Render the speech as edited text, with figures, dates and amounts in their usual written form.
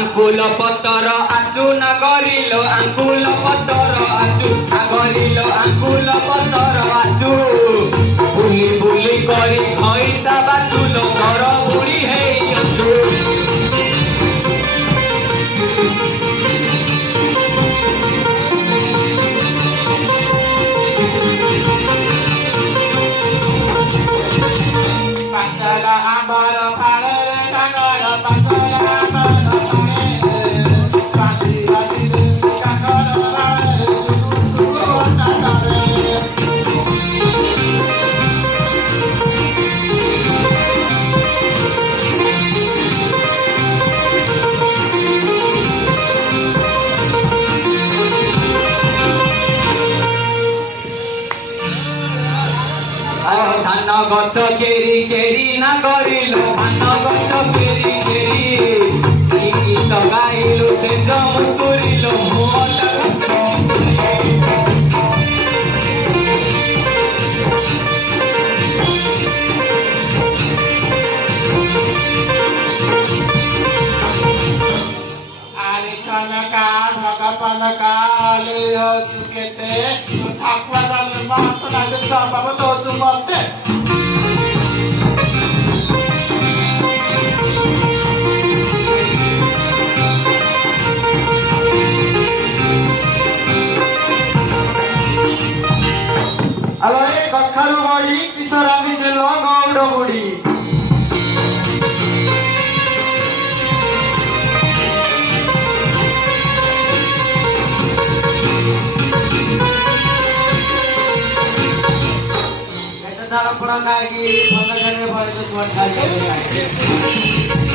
आंकुल पतर आचु नगरिलो आंकुल पतर आचु नगरिलो आंकुल पतर आचु बुली बुली करी खइता बाचुलो घर बुढ़ी हेई अचु पांचला आंबर फाड़े कांगर पांचला आंबर धान गछ केरी केरी ना गरिलो धान गछ केरी केरी गीत गाइलो से जमुतुरिलो Sukete, aku akan lemas lagi sama betul semua teh. Halo, bakharu body, kisarami jelo gaudo body. Pulang lagi, pulang lagi, pulang lagi.